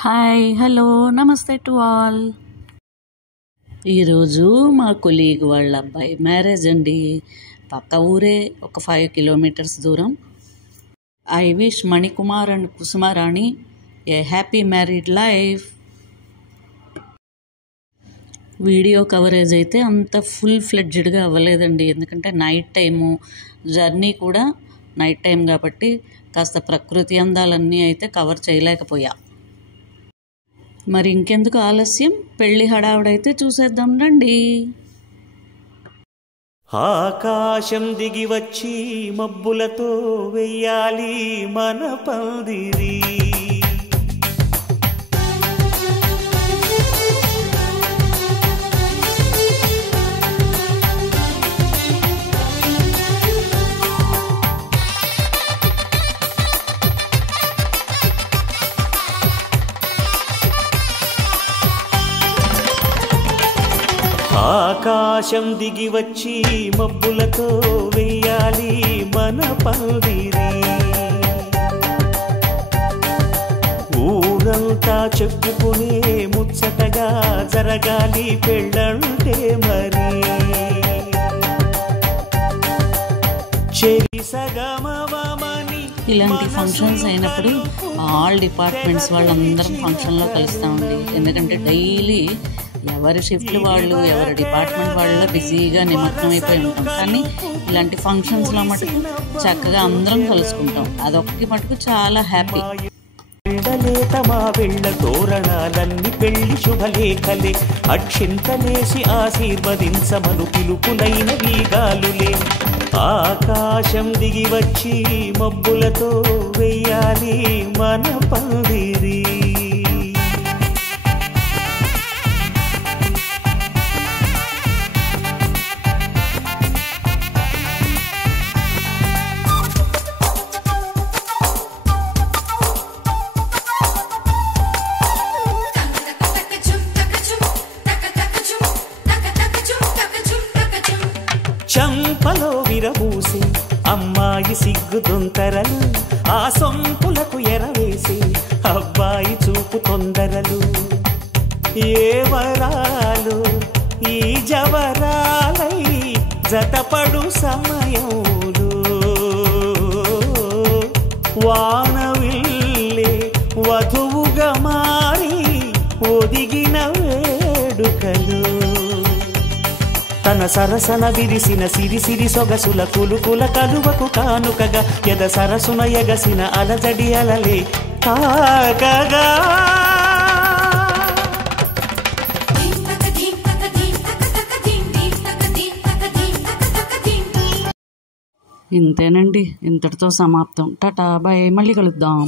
Hi hello నమస్తే to all. ఈరోజు మా కొలీగ్ వాళ్ళ అబ్బాయి మ్యారేజ్ అండి. పక్క ఊరే, ఒక 5 కిలోమీటర్స్ దూరం. I wish Manikumar and Kusumarani a happy married life. Video coverage అయితే అంత ఫుల్ ఫ్లెడ్జ్డ్గా అవ్వలేదండి, ఎందుకంటే నైట్ టైము, జర్నీ కూడా నైట్ టైం కాబట్టి కాస్త ప్రకృతి అందాలన్నీ అయితే కవర్ చేయలేకపోయా. మరి ఇంకెందుకు ఆలస్యం, పెళ్లి హడావుడైతే చూసేద్దాం రండి. ఆకాశం దిగి వచ్చి మబ్బులతో వెయ్యాలి మన పందిరి. ఆకాశం దిగి వచ్చి మబ్బులతో వెయ్యాలి మన పందిరి. ఊరంతా చెప్పుకునే ముచ్చటగా జరగాలి పెళ్ళంటే మరి. ఇలాంటి ఫంక్షన్స్ అయినప్పుడు ఆల్ డిపార్ట్మెంట్స్ వాళ్ళందరం ఫంక్షన్లో కలుస్తామండి. ఎందుకంటే డైలీ ఎవరి షిఫ్ట్ వాళ్ళు, ఎవరి డిపార్ట్మెంట్ వాళ్ళలో బిజీగా నిమగ్నం అయిపోయి ఉంటాం. కానీ ఇలాంటి ఫంక్షన్స్లో మటుకు చక్కగా అందరం కలుసుకుంటాం. అదొక్కటి మటుకు చాలా హ్యాపీ. మా వెళ్ళ తోరణాలన్నీ పెళ్లి శుభలేఖలే, అక్షింతలేసి ఆశీర్వదించమను పిలుపులైన వీగాలులే. ఆకాశం దిగి వచ్చి మబ్బులతో వెయ్యాలి మన పందిరి. చంపలో విరబూసి అమ్మాయి సిగ్గు దొంతరలు, ఆ సొంపులకు ఎరవేసి అబ్బాయి చూపు తొందరలు. ఏ వరాలు ఈ జవరాలై జతపడు సమయంలో, వానవిల్లే వధువుగా మారి ఒదిగిన వేడుకలు. తన సరసన విరిసిన సిరిసిరి సొగసుల కులుకుల కలువకు కానుకగా, ఎద సరసున ఎగసిన అలజడి అలలే తాకగా. ఇంతేనండి, ఇంతటితో సమాప్తం. టాటా బాయ్, మళ్ళీ కలుద్దాం.